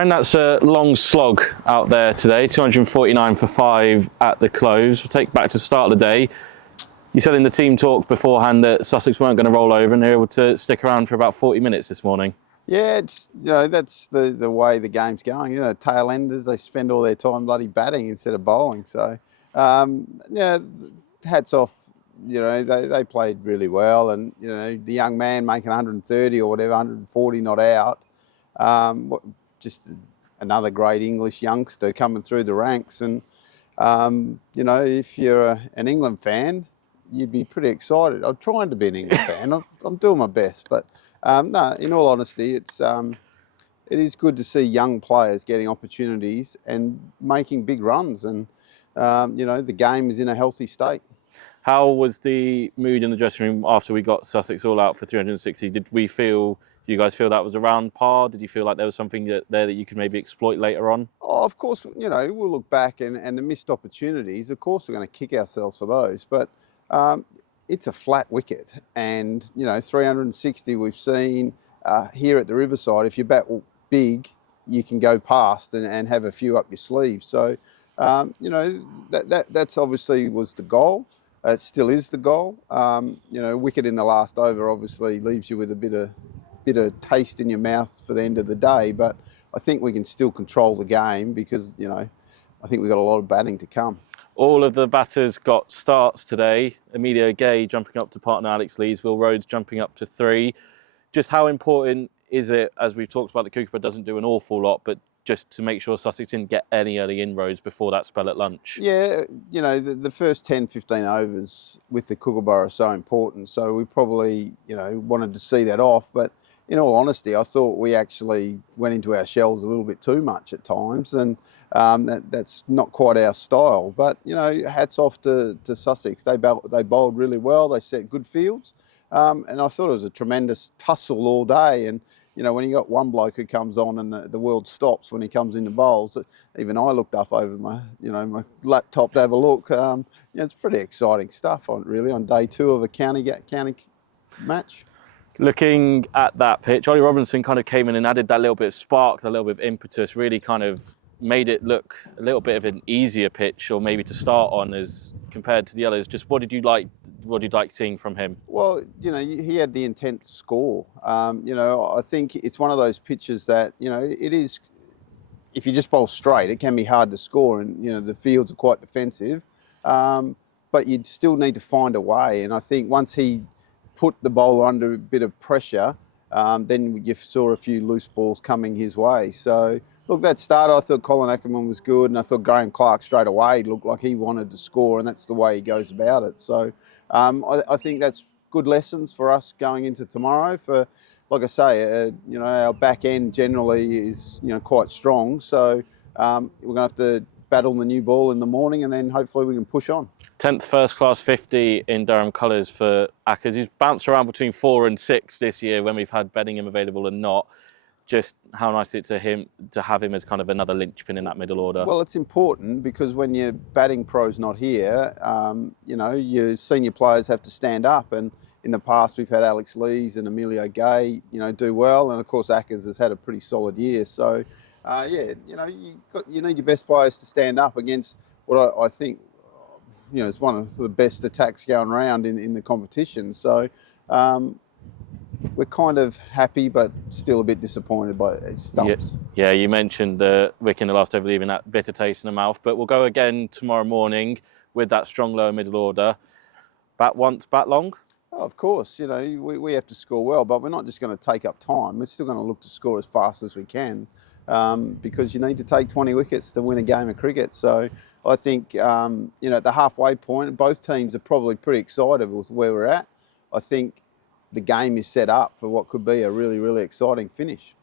Darren, that's a long slog out there today, 249 for 5 at the close. We'll take back to the start of the day. You said in the team talk beforehand that Sussex weren't going to roll over and they're able to stick around for about 40 minutes this morning. Yeah, it's, that's the way the game's going. Tail enders, they spend all their time bloody batting instead of bowling. So, hats off. They played really well, and the young man making 130 or whatever, 140 not out. Just another great English youngster coming through the ranks, and if you're an England fan, you'd be pretty excited. I'm trying to be an England fan. I'm doing my best, but no. In all honesty, it is good to see young players getting opportunities and making big runs, and the game is in a healthy state. How was the mood in the dressing room after we got Sussex all out for 360? Did you guys feel that was around par? Did you feel like there was something there that you could maybe exploit later on? Oh, of course, we'll look back and the missed opportunities, of course we're going to kick ourselves for those, but it's a flat wicket, and 360 we've seen here at the Riverside. If you bat big, you can go past and have a few up your sleeve. So, that's obviously was the goal. It still is the goal. Wicket in the last over obviously leaves you with a bit of taste in your mouth for the end of the day, but I think we can still control the game because, I think we've got a lot of batting to come. All of the batters got starts today. Emilio Gay jumping up to partner Alex Lees, Will Rhodes jumping up to 3. Just how important is it, as we've talked about, the Kookaburra doesn't do an awful lot, but just to make sure Sussex didn't get any early inroads before that spell at lunch? Yeah, the first 10, 15 overs with the Kookaburra are so important, so we probably, wanted to see that off, but in all honesty, I thought we actually went into our shells a little bit too much at times, and that's not quite our style. But hats off to Sussex. They bowled really well. They set good fields, and I thought it was a tremendous tussle all day. And when you got one bloke who comes on and the world stops when he comes into bowls, even I looked up over my my laptop to have a look. It's pretty exciting stuff on day 2 of a county match. Looking at that pitch, Ollie Robinson kind of came in and added that little bit of spark, that little bit of impetus, really kind of made it look a little bit of an easier pitch, or maybe to start on as compared to the others. Just what did you like seeing from him? Well, he had the intent to score. I think it's one of those pitches that, it is, if you just bowl straight, it can be hard to score, and, the fields are quite defensive, but you'd still need to find a way. And I think once he put the bowler under a bit of pressure, then you saw a few loose balls coming his way. So, look, that start, I thought Colin Ackerman was good, and I thought Graham Clark straight away looked like he wanted to score, and that's the way he goes about it. So, I think that's good lessons for us going into tomorrow. For, like I say, our back end generally is quite strong. So we're going to have to battle the new ball in the morning, and then hopefully we can push on. 10th first class 50 in Durham colours for Ackers. He's bounced around between 4 and 6 this year when we've had Bedingham available and not. Just how nice it to have him as kind of another linchpin in that middle order. Well, it's important because when your batting pro's not here, your senior players have to stand up. And in the past, we've had Alex Lees and Emilio Gay, do well. And of course, Ackers has had a pretty solid year. So, you need your best players to stand up against what I think, it's one of the best attacks going around in the competition. So, we're kind of happy, but still a bit disappointed by stumps. Yeah, you mentioned the wicket in the last over leaving that bitter taste in the mouth, but we'll go again tomorrow morning with that strong lower middle order. Bat once, bat long? Oh, of course, we have to score well, but we're not just going to take up time. We're still going to look to score as fast as we can, because you need to take 20 wickets to win a game of cricket. So I think, at the halfway point, both teams are probably pretty excited with where we're at. I think the game is set up for what could be a really, really exciting finish.